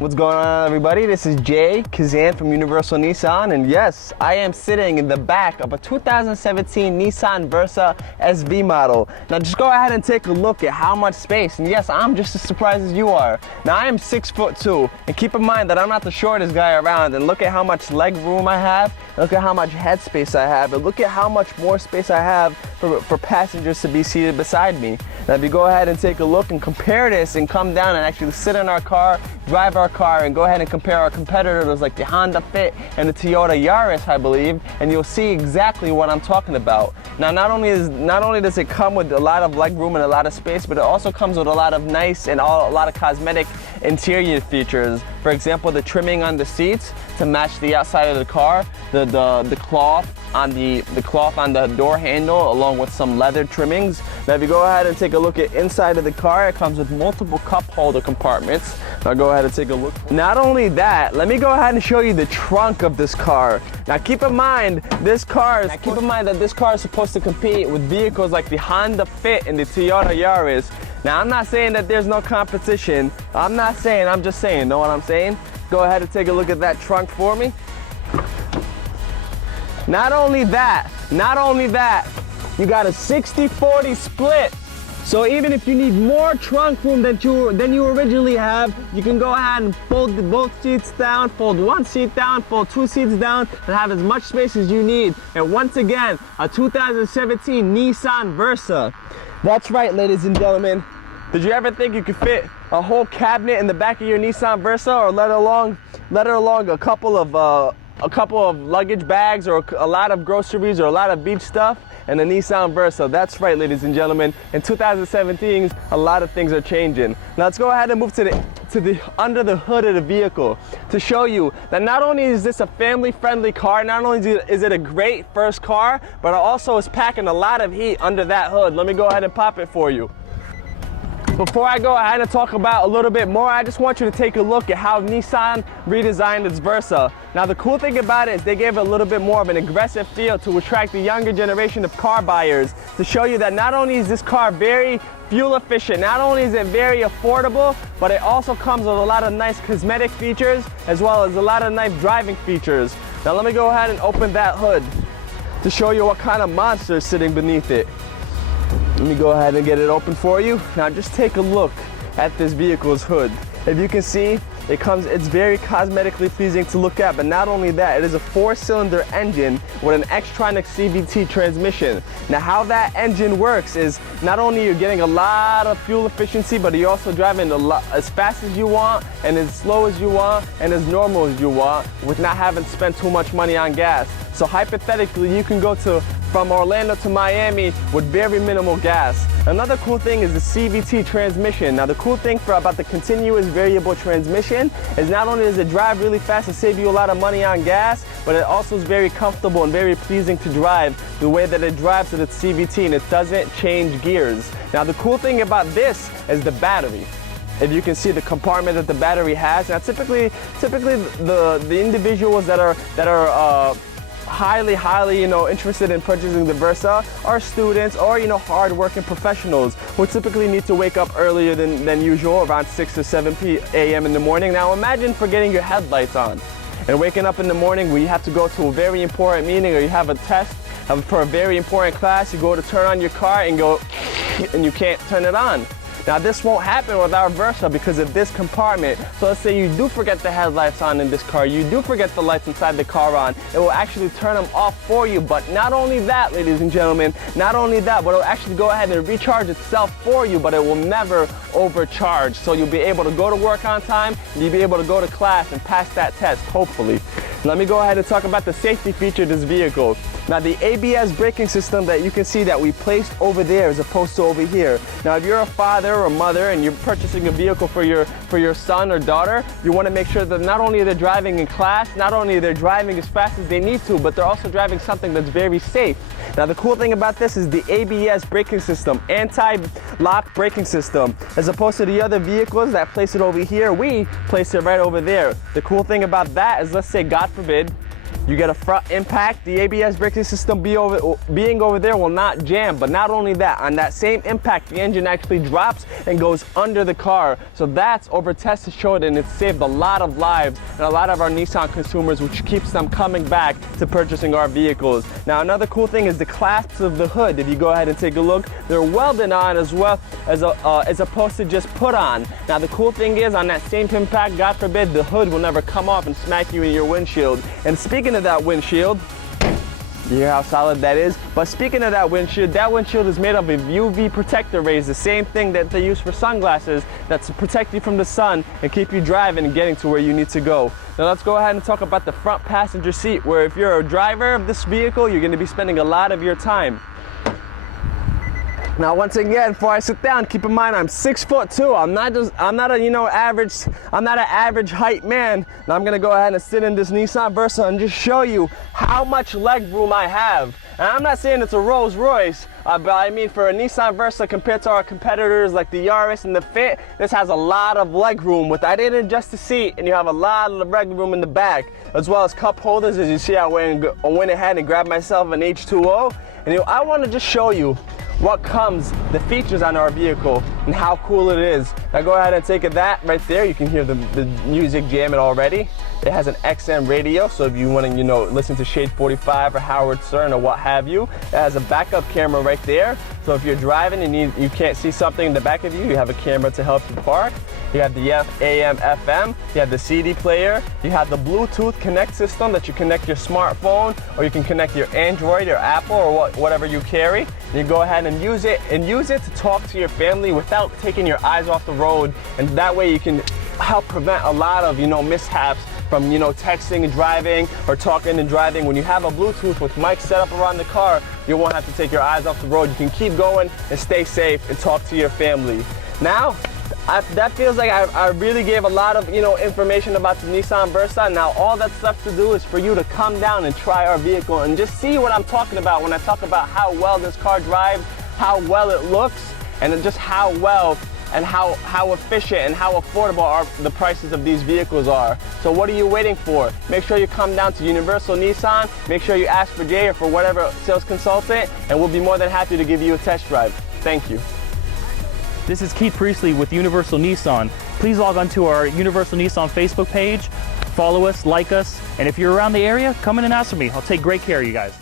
What's going on, everybody? This is Jay Kazan from Universal Nissan, and yes, I am sitting in the back of a 2017 Nissan Versa SV model. Now just go ahead and take a look at how much space, and yes, I'm just as surprised as you are. Now I am 6'2", and keep in mind that I'm not the shortest guy around, and look at how much leg room I have, look at how much head space I have, and look at how much more space I have for passengers to be seated beside me. Now if you go ahead and take a look and compare this and come down and actually sit in our car, drive our car, and go ahead and compare our competitors like the Honda Fit and the Toyota Yaris, I believe, and you'll see exactly what I'm talking about. Now not only does it come with a lot of leg room and a lot of space, but it also comes with a lot of nice and a lot of cosmetic interior features. For example, the trimming on the seats to match the outside of the car, the cloth on the door handle, along with some leather trimmings. Now if you go ahead and take a look at inside of the car, it comes with multiple cup holder compartments. Now go ahead and take a look. Not only that, let me go ahead and show you the trunk of this car. Now keep in mind that this car is supposed to compete with vehicles like the Honda Fit and the Toyota Yaris. Now I'm not saying that there's no competition. I'm just saying, know what I'm saying? Go ahead and take a look at that trunk for me. Not only that, you got a 60-40 split. So even if you need more trunk room than you originally have, you can go ahead and fold both seats down, fold one seat down, fold two seats down, and have as much space as you need. And once again, a 2017 Nissan Versa. That's right, ladies and gentlemen. Did you ever think you could fit a whole cabinet in the back of your Nissan Versa, or let alone a couple of luggage bags, or a lot of groceries, or a lot of beach stuff, and a Nissan Versa? That's right, ladies and gentlemen. In 2017, a lot of things are changing. Now let's go ahead and move to the under the hood of the vehicle to show you that not only is this a family-friendly car, not only is it a great first car, but it also is packing a lot of heat under that hood. Let me go ahead and pop it for you. Before I go ahead and talk about a little bit more, I just want you to take a look at how Nissan redesigned its Versa. Now the cool thing about it is they gave it a little bit more of an aggressive feel to attract the younger generation of car buyers, to show you that not only is this car very fuel efficient, not only is it very affordable, but it also comes with a lot of nice cosmetic features as well as a lot of nice driving features. Now let me go ahead and open that hood to show you what kind of monster is sitting beneath it. Let me go ahead and get it open for you. Now just take a look at this vehicle's hood. If you can see, it's very cosmetically pleasing to look at, but not only that, it is a 4-cylinder engine with an Xtronic Cvt transmission. Now how that engine works is not only you're getting a lot of fuel efficiency, but you're also driving as fast as you want, and as slow as you want, and as normal as you want, with not having to spend too much money on gas. So hypothetically, you can go from Orlando to Miami with very minimal gas. Another cool thing is the Cvt transmission. Now the cool thing about the continuous variable transmission is not only does it drive really fast and save you a lot of money on gas, but it also is very comfortable and very pleasing to drive the way that it drives with its Cvt, and it doesn't change gears. Now the cool thing about this is the battery. If you can see the compartment that the battery has. Now typically the individuals that are highly interested in purchasing the Versa are students or hard-working professionals who typically need to wake up earlier than usual, around 6 or 7 a.m. in the morning. Now imagine forgetting your headlights on and waking up in the morning where you have to go to a very important meeting, or you have a test for a very important class. You go to turn on your car and you can't turn it on. Now this won't happen with our Versa because of this compartment. So let's say you do forget the headlights on in this car, you do forget the lights inside the car on, it will actually turn them off for you. But not only that, ladies and gentlemen, but it'll actually go ahead and recharge itself for you, but it will never overcharge. So you'll be able to go to work on time, and you'll be able to go to class and pass that test, hopefully. Let me go ahead and talk about the safety feature of this vehicle. Now the ABS braking system that you can see that we placed over there as opposed to over here. Now if you're a father or mother and you're purchasing a vehicle for your son or daughter, you want to make sure that not only are they driving in class, not only are they driving as fast as they need to, but they're also driving something that's very safe. Now the cool thing about this is the ABS braking system, anti-lock braking system. As opposed to the other vehicles that place it over here, we place it right over there. The cool thing about that is, let's say God forbid, You get a front impact. The ABS braking system being over there will not jam, but not only that, on that same impact, the engine actually drops and goes under the car. So that's over tests to show it, and it's saved a lot of lives and a lot of our Nissan consumers, which keeps them coming back to purchasing our vehicles. Now, another cool thing is the clasps of the hood. If you go ahead and take a look, they're welded on as well as opposed to just put on. Now, the cool thing is, on that same impact, God forbid, the hood will never come off and smack you in your windshield. And speaking of that windshield, you hear how solid that is? But speaking of that windshield is made up of UV protector rays, the same thing that they use for sunglasses, that's to protect you from the sun and keep you driving and getting to where you need to go. Now let's go ahead and talk about the front passenger seat, where if you're a driver of this vehicle, you're going to be spending a lot of your time. Now, once again, before I sit down, keep in mind I'm 6'2". I'm not an average height man. Now I'm gonna go ahead and sit in this Nissan Versa and just show you how much leg room I have. And I'm not saying it's a Rolls Royce, but I mean, for a Nissan Versa compared to our competitors like the Yaris and the Fit, this has a lot of leg room. With I didn't adjust the seat, and you have a lot of leg room in the back, as well as cup holders. As you see, I went ahead and grabbed myself an H2O, and I want to just show you what comes, the features on our vehicle, and how cool it is. Now go ahead and take that right there. You can hear the music jamming already. It has an XM radio, so if you want to, listen to Shade 45 or Howard Stern or what have you. It has a backup camera right there. So if you're driving and you can't see something in the back of you, you have a camera to help you park. You have the AM, FM, you have the CD player, you have the Bluetooth Connect system that you connect your smartphone, or you can connect your Android or Apple or whatever you carry. And you go ahead and use it to talk to your family without taking your eyes off the road, and that way you can help prevent a lot of mishaps from texting and driving or talking and driving. When you have a Bluetooth with mics set up around the car, you won't have to take your eyes off the road. You can keep going and stay safe and talk to your family. Now, that feels like I really gave a lot of information about the Nissan Versa. Now all that's left to do is for you to come down and try our vehicle and just see what I'm talking about when I talk about how well this car drives, how well it looks, and just how well and how efficient and how affordable the prices of these vehicles are. So what are you waiting for? Make sure you come down to Universal Nissan. Make sure you ask for Jay or for whatever sales consultant, and we'll be more than happy to give you a test drive. Thank you. This is Keith Priestley with Universal Nissan. Please log on to our Universal Nissan Facebook page, follow us, like us, and if you're around the area, come in and ask for me. I'll take great care of you guys.